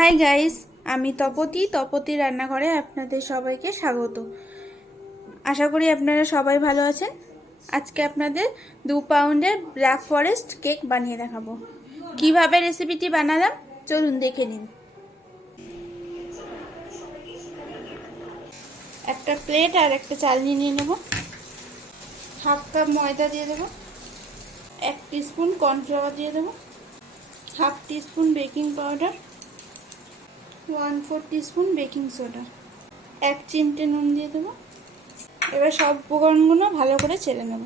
Hi guys, আমি তপতি রান্নাঘরে আপনাদের সবাইকে স্বাগত। আশা করি আপনারা সবাই ভালো আছেন। আজকে আপনাদের 2 পাউন্ডের ব্ল্যাক ফরেস্ট কেক বানিয়ে দেখাবো। কিভাবে রেসিপিটি বানালাম চলুন দেখে নিন। একটা প্লেট আর একটা চালনি নিয়ে নেব। হাফ কাপ ময়দা দিয়ে দেবো, 1 টিস্পুন কর্নফ্লাওয়ার দিয়ে দেবো, half teaspoon baking powder, 1/4 teaspoon baking soda, 1 চিমটে নুন দিয়ে দেবো। এবার সব উপকরণগুলো ভালো করে চেলে নেব।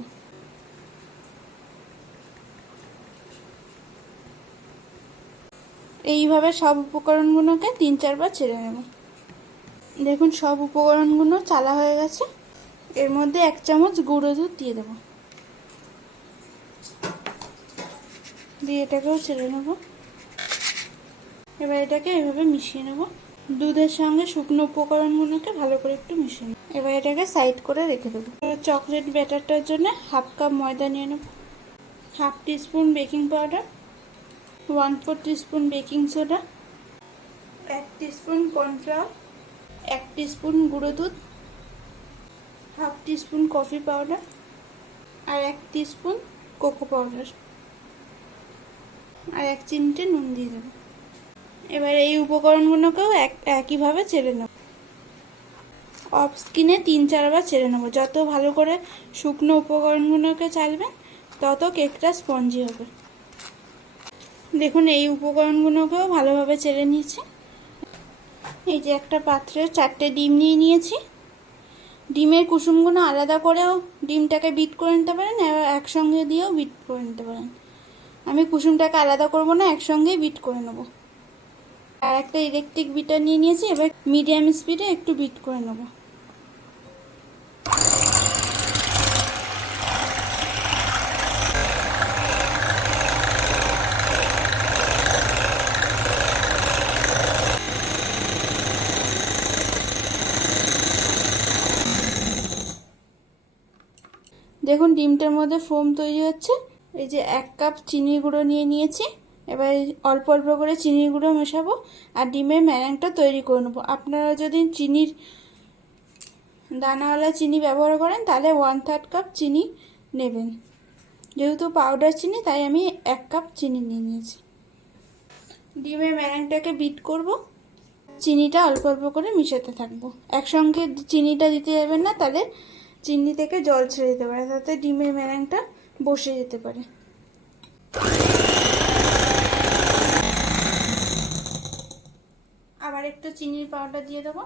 এইভাবে সব উপকরণগুলোকে 3-4 বার চেলে নেব। দেখুন সব উপকরণগুলো চালা হয়ে গেছে। এর মধ্যে 1 চামচ গুঁড়ো দুধ দিয়ে দেব, দিয়ে এটাকেও চেলে নেব। এবার এটাকে এভাবে মিশিয়ে নেব। দুধের সঙ্গে শুকনো উপকরণগুলোকে ভালো করে একটু মিশিয়ে নেব। এবার এটাকে সাইড করে রেখে দেবো। চকলেট ব্যাটারটার জন্য হাফ কাপ ময়দা নিয়ে নেব, half teaspoon baking powder, 1/4 teaspoon baking soda, 1 teaspoon cornflour, 1 teaspoon গুঁড়ো দুধ, হাফ টিস্পুন কফি পাউডার আর 1 টিস্পুন কোকো পাউডার আর 1 চিমটে নুন দিয়ে দেবো। এবার এই উপকরণগুলোকেও একইভাবে চেলে নেব। অফ স্কিনে 3-4 বার চেলে নেব। যত ভালো করে শুকনো উপকরণগুলোকে চালবেন তত কেকটা স্পঞ্জি হবে। দেখুন এই উপকরণগুলোকেও ভালোভাবে চেলে নিয়েছি। এই যে একটা পাত্রে 4টে ডিম নিয়ে নিয়েছি। ডিমের কুসুমগুলো আলাদা করেও ডিমটাকে বিট করে নিতে পারেন, এবার একসঙ্গে দিয়েও বিট করে নিতে পারেন। আমি কুসুমটাকে আলাদা করব না, একসঙ্গেই বিট করে নেব। আর একটা ইলেকট্রিক বিটার নিয়ে নিয়েছি। এবার মিডিয়াম স্পিডে একটু বিট করে নেব। দেখুন ডিমটার মধ্যে ফোম তৈরি হচ্ছে। এই যে 1 কাপ চিনির গুঁড়ো নিয়ে নিয়েছি। এবার অল্প অল্প করে চিনির গুঁড়ো মেশাবো আর ডিমের ম্যারাংটা তৈরি করে নেবো। আপনারা যদি চিনির দানাওয়ালা চিনি ব্যবহার করেন তাহলে 1/3 কাপ চিনি নেবেন। যেহেতু পাউডার চিনি তাই আমি 1 কাপ চিনি নিয়ে নিয়েছি। ডিমের ম্যারাংটাকে বিট করব, চিনিটা অল্প অল্প করে মিশাতে থাকবো। একসঙ্গে চিনিটা দিতে যাবেন না, তাহলে চিনি থেকে জল ছেড়ে দিতে পারে, তাতে ডিমের ম্যারাংটা বসে যেতে পারে। আবার একটু চিনির পাউডার দিয়ে দেবো।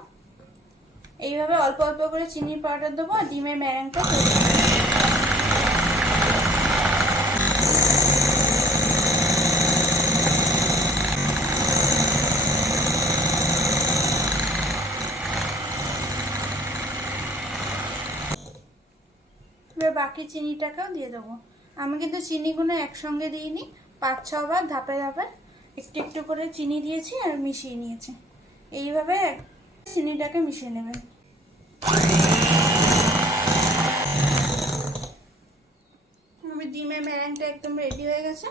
এইভাবে অল্প অল্প করে চিনির পাউডার দেবো আর ডিমের ম্যারাংটা তৈরি করবো। এবার বাকি চিনিটাকেও দিয়ে দেবো। আমি কিন্তু চিনিগুলো একসঙ্গে দিইনি, 5-6 বার ধাপে ধাপে একটু একটু করে চিনি দিয়েছি আর মিশিয়ে নিয়েছি। এইভাবে চিনিটাকে মিশিয়ে নেবেন। আমি ডিমের ম্যারাংটা একদম রেডি হয়ে গেছে।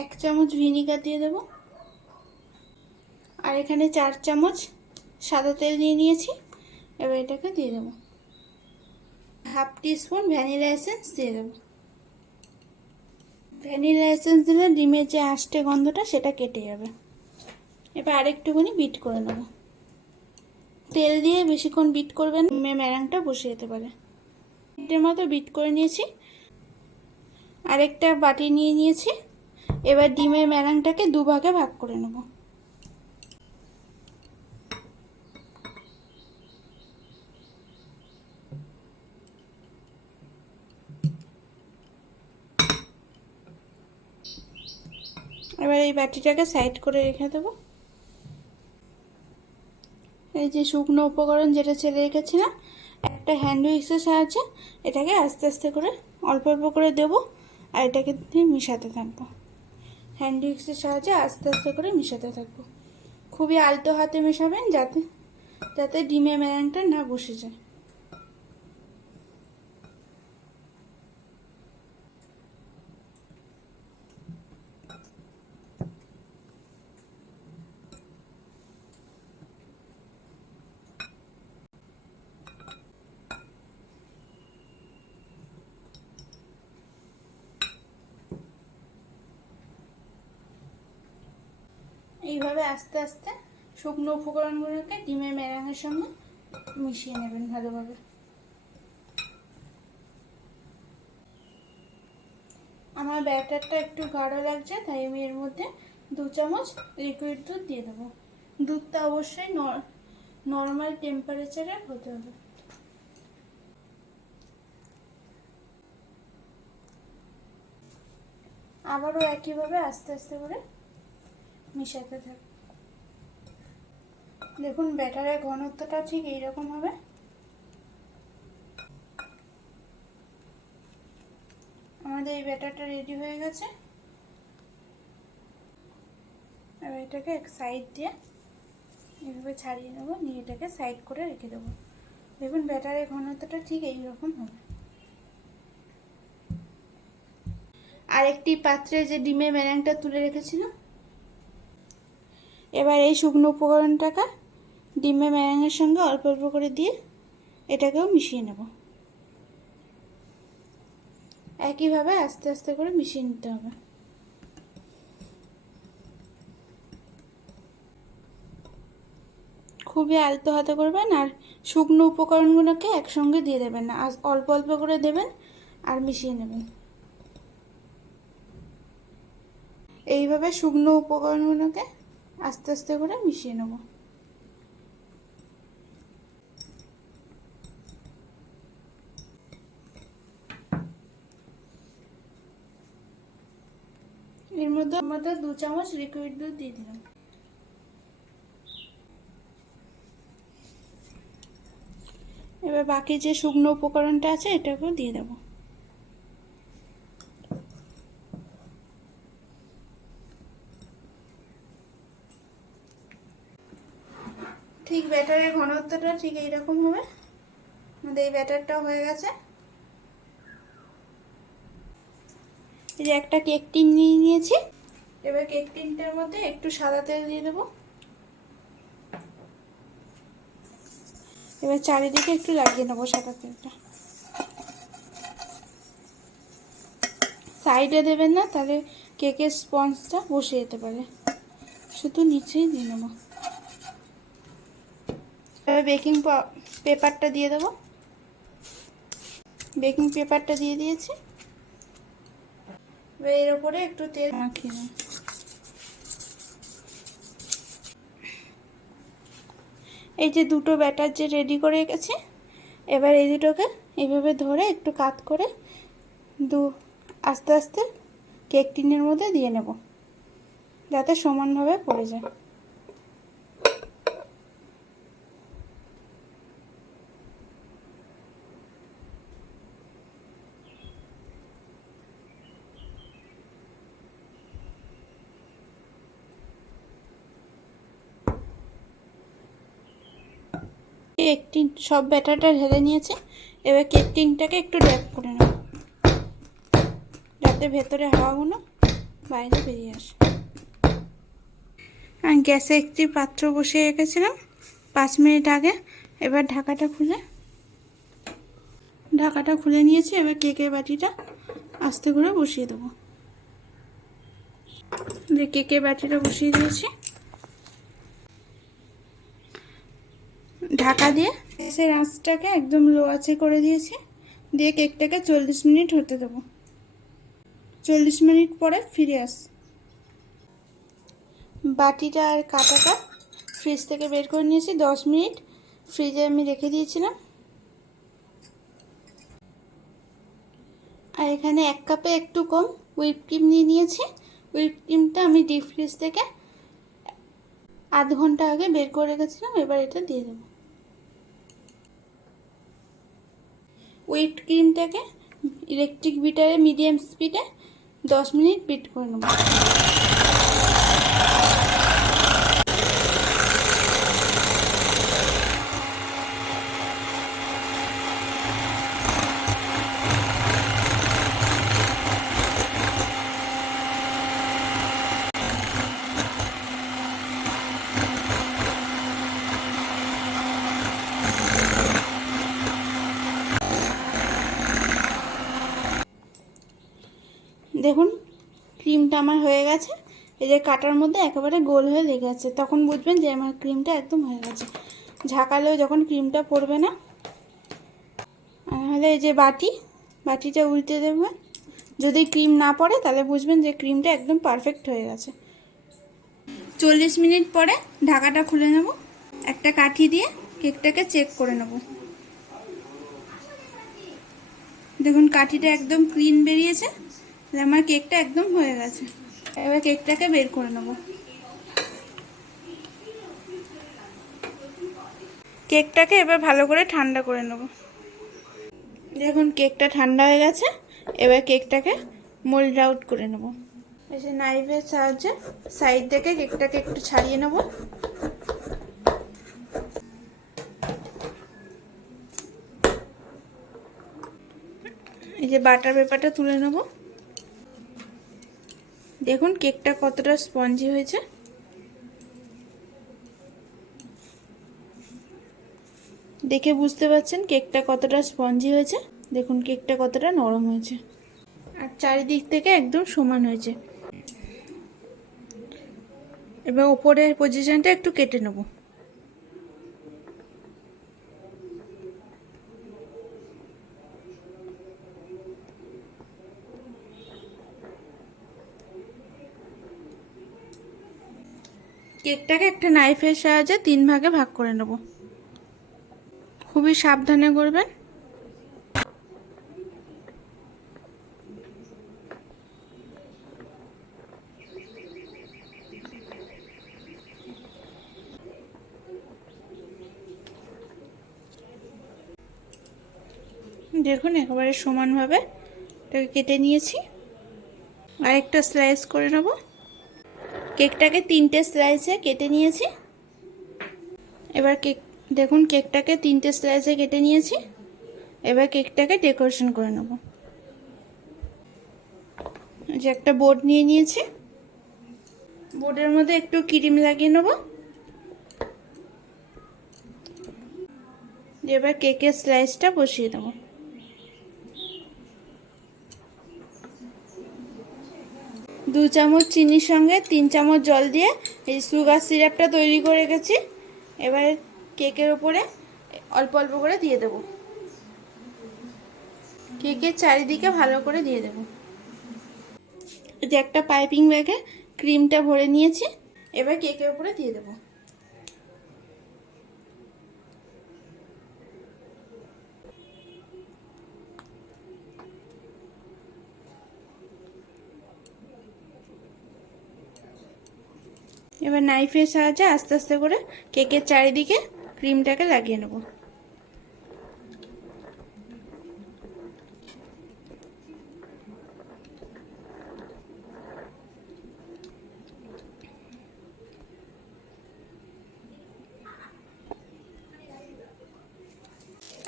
1 চামচ ভিনিগার দিয়ে দেবো আর এখানে 4 চামচ সাদা তেল নিয়ে নিয়েছি। এবার এটাকে দিয়ে দেবো। হাফ টিস্পুন ভ্যানিলা এসেন্স দিয়ে দেবো। ভ্যানিলা এসেন্স দিলে ডিমের যে আষ্টে গন্ধটা সেটা কেটে যাবে। এবার আরেকটুখানি বিট করে নেব। তেল দিয়ে বেশিক্ষণ বিট করবেন, ম্যারাংটা বসে যেতে পারে। এর মতো বিট করে নিয়েছি। আরেকটা বাটি নিয়ে নিয়েছি। এবার ডিমের ম্যারাংটাকে 2 ভাগে ভাগ করে নেব। এবার এই বাটিটাকে সাইড করে রেখে দেবো। এই যে শুকনো উপকরণ যেটা ছেড়ে রেখেছিলাম, একটা হ্যান্ড উইক্সের সাহায্যে এটাকে আস্তে আস্তে করে অল্প অল্প করে দেবো আর এটাকে দিয়ে মিশাতে থাকবো। হ্যান্ড উইক্সের সাহায্যে আস্তে আস্তে করে মিশাতে থাকবো। খুবই আলতো হাতে মেশাবেন যাতে যাতে ডিমের ম্যারাংটা না বসে যায়। এইভাবে আস্তে আস্তে শুকনো উপকরণগুলোকে ডিমের ম্যারাঙের সঙ্গে মিশিয়ে নেবেন ভালোভাবে। আমার ব্যাটারটা একটু গাঢ় লাগছে, তাই আমি এর মধ্যে 2 চামচ লিকুইড দুধ দিয়ে দেবো। দুধটা অবশ্যই নর্মাল টেম্পারেচারে হতে হবে। আবারও একইভাবে আস্তে আস্তে করে মিশাতে থাক। দেখুন ব্যাটারের ঘনত্বটা ঠিক এইরকম হবে। আমাদের এই ব্যাটারটা রেডি হয়ে গেছে। এবার এটাকে এক সাইড দিয়ে এভাবে ছাড়িয়ে নেবো, নিয়ে এটাকে সাইড করে রেখে দেবো। দেখুন ব্যাটারের ঘনত্বটা ঠিক এইরকম হবে। আরেকটি পাত্রে যে ডিমের ম্যারাংটা তুলে রেখেছিলাম, এবার এই শুকনো উপকরণটাকে ডিমের ম্যারাঙের সঙ্গে অল্প অল্প করে দিয়ে এটাকেও মিশিয়ে নেব। একইভাবে আস্তে আস্তে করে মিশিয়ে নিতে হবে। খুবই আলতো হাতে করবেন, আর শুকনো উপকরণগুলোকে একসঙ্গে দিয়ে দেবেন না, অল্প অল্প করে দেবেন আর মিশিয়ে নেবেন। এইভাবে শুকনো উপকরণগুলোকে আস্তে আস্তে করে মিশিয়ে নেব। এর মধ্যে 2 চামচ লিকুইড দুধ দিয়ে দিলাম। এবার বাকি যে শুকনো উপকরণটা আছে এটাকেও দিয়ে দেব। ঠিক ব্যাটারের ঘনত্বটা ঠিক এইরকম হবে। আমাদের এই ব্যাটারটাও হয়ে গেছে। এই যে একটা কেক টিন নিয়ে নিয়েছি, এবার কেক টিনটার মধ্যে একটু সাদা তেল দিয়ে দেবো। এবার চারিদিকে একটু লাগিয়ে নেবো সাদা তেলটা। সাইডে দেবেন না, তাহলে কেকের স্পঞ্জটা বসে যেতে পারে, শুধু নিচেই দিয়ে নেবো। এবার বেকিং পেপারটা দিয়ে দেবো। বেকিং পেপারটা দিয়ে দিয়েছি। এবার এর উপরে একটু তেল মাখিয়ে নেব। এই যে দুটো ব্যাটার যে রেডি করে রেখেছি, এবার এই দুটোকে এইভাবে ধরে একটু কাত করে আস্তে আস্তে কেক টিনের মধ্যে দিয়ে নেব, যাতে সমানভাবে পড়ে যায়। কেক টিন সব ব্যাটারটা ঢেলে নিয়েছে। এবার কেক টিনটাকে একটু ড্যাপ করে নেব, যাতে ভেতরে হাওয়াগুলো বাইরে বেরিয়ে আসে। আমি গ্যাসে একটি পাত্র বসিয়ে রেখেছিলাম 5 মিনিট আগে। এবার ঢাকাটা খুলে নিয়েছি। এবার কেকের বাটিটা আস্তে করে বসিয়ে দেবো। কেকের বাটিটা বসিয়ে দিয়েছি। ঢাকা দিয়ে গ্যাসের আঁচটাকে একদম লো আঁচে করে দিয়েছি, দিয়ে কেকটাকে 40 মিনিট হতে দেবো। 40 মিনিট পরে ফিরে আস। বাটিটা আর কাঁটাটা ফ্রিজ থেকে বের করে নিয়েছি। 10 মিনিট ফ্রিজে আমি রেখে দিয়েছিলাম। আর এখানে 1 কাপে একটু কম হুইপ ক্রিম নিয়ে নিয়েছি। হুইপ ক্রিমটা আমি ডিপ ফ্রিজ থেকে আধ ঘন্টা আগে বের করে রেখেছিলাম। এবার এটা দিয়ে দেব। হুইপ ক্রিমটাকে ইলেকট্রিক বিটারে মিডিয়াম স্পিডে 10 মিনিট বিট করে নেব। দেখুন ক্রিমটা আমার হয়ে গেছে। এই যে কাটার মধ্যে একেবারে গোল হয়ে লেগে আছে, তখন বুঝবেন যে আমার ক্রিমটা একদম হয়ে গেছে। ঝাঁকালেও যখন ক্রিমটা পড়বে না। তাহলে এই যে বাটিটা উল্টে দেবেন, যদি ক্রিম না পড়ে তাহলে বুঝবেন যে ক্রিমটা একদম পারফেক্ট হয়ে গেছে। 40 মিনিট পরে ঢাকাটা খুলে নেব, একটা কাঠি দিয়ে কেকটাকে চেক করে নেব। দেখুন কাঠিটা একদম ক্লিন বেরিয়েছে, তাহলে আমার কেকটা একদম হয়ে গেছে। এবার কেকটাকে বের করে নেব। কেকটাকে এবার ভালো করে ঠান্ডা করে নেব। দেখুন কেকটা ঠান্ডা হয়ে গেছে, এবার কেকটাকে মোল্ড আউট করে নেব। এই যে নাইফের সাহায্যে সাইড থেকে কেকটাকে একটু ছাড়িয়ে নেব। এই যে বাটার পেপারটা তুলে নেব। দেখুন কেকটা কতটা স্পঞ্জি হয়েছে। দেখে বুঝতে পারছেন কেকটা কতটা স্পঞ্জি হয়েছে। দেখুন কেকটা কতটা নরম হয়েছে আর চারিদিক থেকে একদম সমান হয়েছে। এবার উপরের পজিশনটা একটু কেটে নেব। কেকটাকে একটা নাইফের সাহায্যে 3 ভাগে ভাগ করে নেব। খুবই সাবধানে করবেন। দেখুন একেবারে সমানভাবে এটাকে কেটে নিয়েছি। আরেকটা স্লাইস করে নেব। কেকটাকে 3টে স্লাইসে কেটে নিয়েছি। এবার দেখুন কেকটাকে 3টে স্লাইসে কেটে নিয়েছি। এবার কেকটাকে ডেকোরেশন করে নেব। যে একটা বোর্ড নিয়ে নিয়েছি, বোর্ডের মধ্যে একটু ক্রিম লাগিয়ে নেব। এবার কেকের স্লাইসটা বসিয়ে দেবো। দু চামচ চিনির সঙ্গে 3 চামচ জল দিয়ে এই সুগার সিরাপটা তৈরি করে রেখেছি। এবারে কেকের উপরে অল্প অল্প করে দিয়ে দেব। কেকের চারিদিকে ভালো করে দিয়ে দেব। যে একটা পাইপিং ব্যাগে ক্রিমটা ভরে নিয়েছি, এবার কেকের উপরে দিয়ে দেব। এবার নাইফের সাহায্যে আস্তে আস্তে করে কেকের চারিদিকে ক্রিমটাকে লাগিয়ে নেব।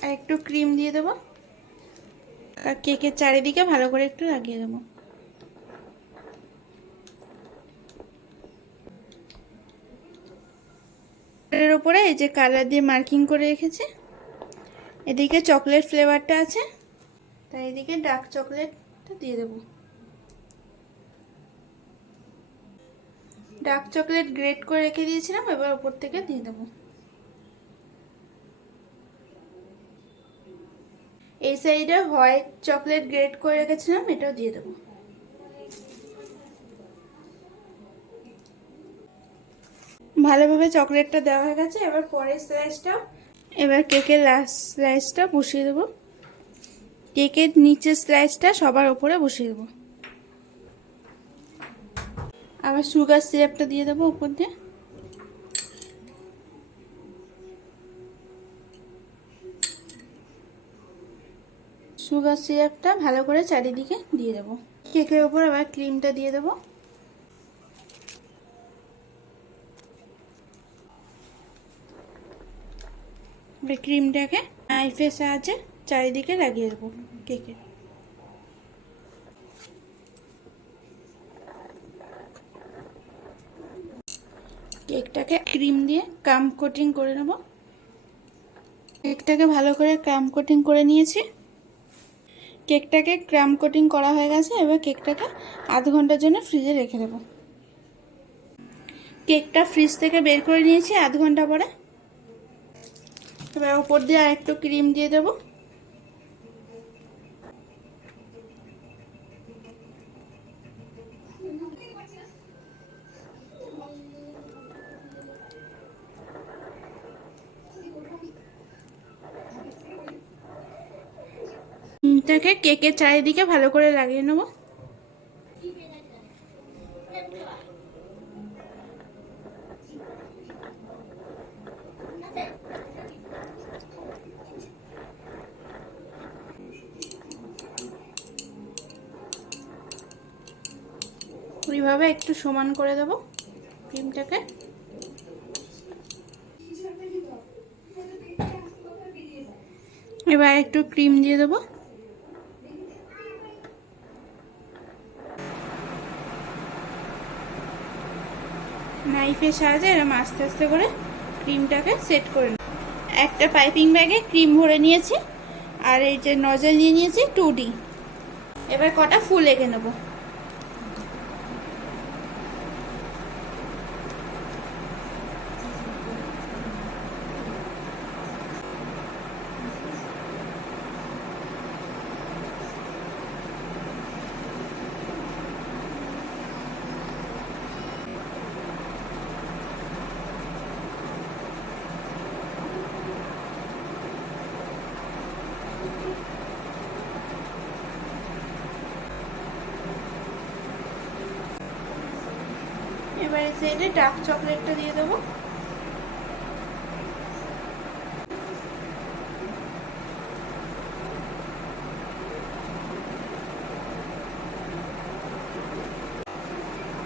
আর একটু ক্রিম দিয়ে দেবো আর কেকের চারিদিকে ভালো করে একটু লাগিয়ে দেবো। এর উপরে এই যে কালার দিয়ে মার্কিং করে রেখেছি, এদিকে চকলেট ফ্লেভারটা আছে, তাই এদিকে ডার্ক চকলেটটা দিয়ে দেবো। ডার্ক চকলেট গ্রেট করে রেখে দিয়েছিলাম, এবার উপর থেকে দিয়ে দেবো। এই সাইডে হোয়াইট চকলেট গ্রেট করে রেখেছিলাম, এটাও দিয়ে দেবো। ভালোভাবে চকলেটটা দেওয়া হয়ে গেছে। এবার পরের স্লাইসটা, এবার কেকের লাস্ট স্লাইসটা বসিয়ে দেবো। কেকের নিচের স্লাইসটা সবার উপরে বসিয়ে দেবো। আবার সুগার সিরাপটা দিয়ে দেবো উপর দিয়ে। সুগার সিরাপটা ভালো করে চারিদিকে দিয়ে দেবো। কেকের উপর আবার ক্রিমটা দিয়ে দেবো। ক্রিমটাকে নাইফের সাহায্যে চারিদিকে লাগিয়ে দেবো কেকের। কেকটাকে ক্রিম দিয়ে ক্রাম কোটিং করে নেব। কেকটাকে ভালো করে ক্রাম কোটিং করে নিয়েছি। কেকটাকে ক্রাম কোটিং করা হয়ে গেছে। এবার কেকটাকে আধ ঘন্টার জন্য ফ্রিজে রেখে দেবো। কেকটা ফ্রিজ থেকে বের করে নিয়েছি আধ ঘন্টা পরে। এবার উপর দিয়ে আর একটু ক্রিম দিয়ে দেবো। ক্রিমটাকে কেকের চারিদিকে ভালো করে লাগিয়ে নেবো। এইভাবে একটু সমান করে দেবো ক্রিমটাকে। এবার একটু ক্রিম দিয়ে দেবো। নাইফের সাহায্যে এরকম আস্তে আস্তে করে ক্রিমটাকে সেট করে নেব। একটা পাইপিং ব্যাগে ক্রিম ভরে নিয়েছি, আর এই যে নজল নিয়ে নিয়েছি 2D। এবার কটা ফুল এঁকে নেবো। এবার এই সাইডে ডার্ক চকলেটটা দিয়ে দেবো।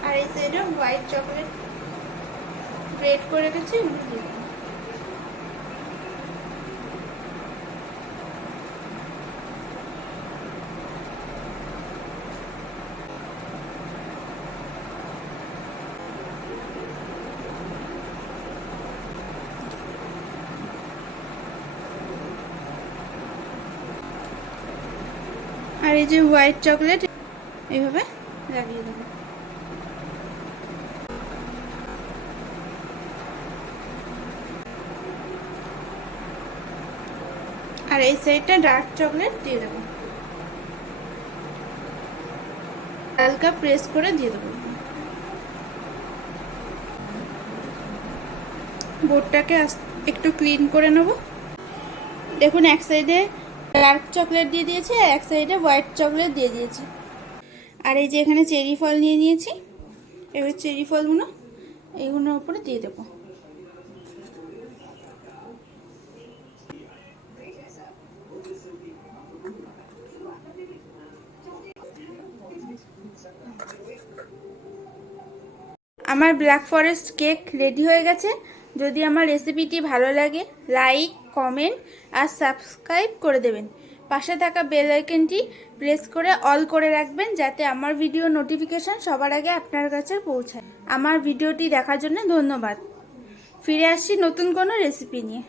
আর এই সাইডে হোয়াইট চকলেট গ্রেট করে রেখেছি, ওগুলো দিয়ে দেবো। আর এই যে হোয়াইট চকলেট এইভাবে লাগিয়ে দেবো। আর এই সাইডটা ডার্ক চকলেট দিয়ে দেবো, হালকা প্রেস করে দিয়ে দেবো। বোর্ডটাকে একটু ক্লিন করে নেব। দেখুন এক সাইডে ডার্ক চকলেট দিয়ে দিয়েছি আর এক সাইডে হোয়াইট চকলেট দিয়ে দিয়েছি। আর এই যে এখানে চেরি ফল নিয়ে নিয়েছি, এবার চেরি ফলগুলো এইগুলোর উপরে দিয়ে দেবো। আমার ব্ল্যাক ফরেস্ট কেক রেডি হয়ে গেছে। যদি আমার রেসিপিটি ভালো লাগে লাইক, কমেন্ট আর সাবস্ক্রাইব করে দেবেন। পাশে থাকা বেল আইকনটি প্রেস করে অল করে রাখবেন, যাতে আমার ভিডিও নোটিফিকেশান সবার আগে আপনার কাছে পৌঁছায়। আমার ভিডিওটি দেখার জন্য ধন্যবাদ। ফিরে আসছি নতুন কোনো রেসিপি নিয়ে।